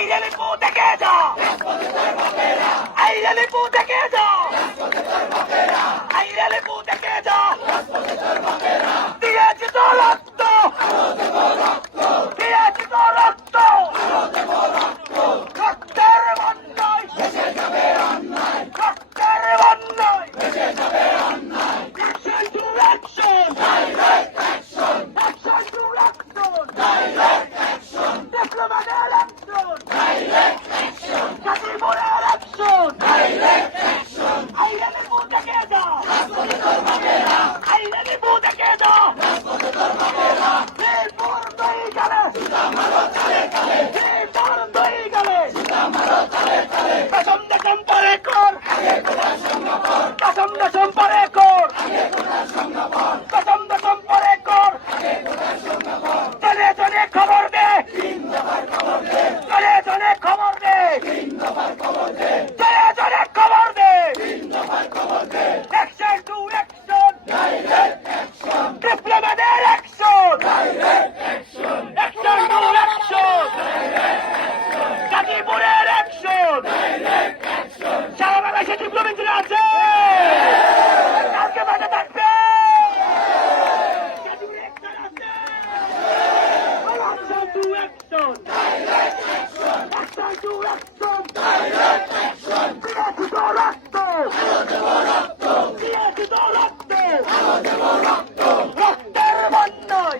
¡Aire de puta queda! ¡Aire de puta queda! দশম দশম পরে কর জনে জনে খবর দে। জনে জনে খবর দে। জনে জনে খবর দে। অ্যাকশন টু অ্যাকশন ডিপ্লোম্যাটের অ্যাকশন অ্যাকশন টু অ্যাকশন গাজীপুরের অ্যাকশন সারা বাংলাদেশে ডিপ্লোমেন্ট action. Action to action. দিয়েছি তো রক্ত। দিয়েছি তো রক্ত। রক্তের বন্যায়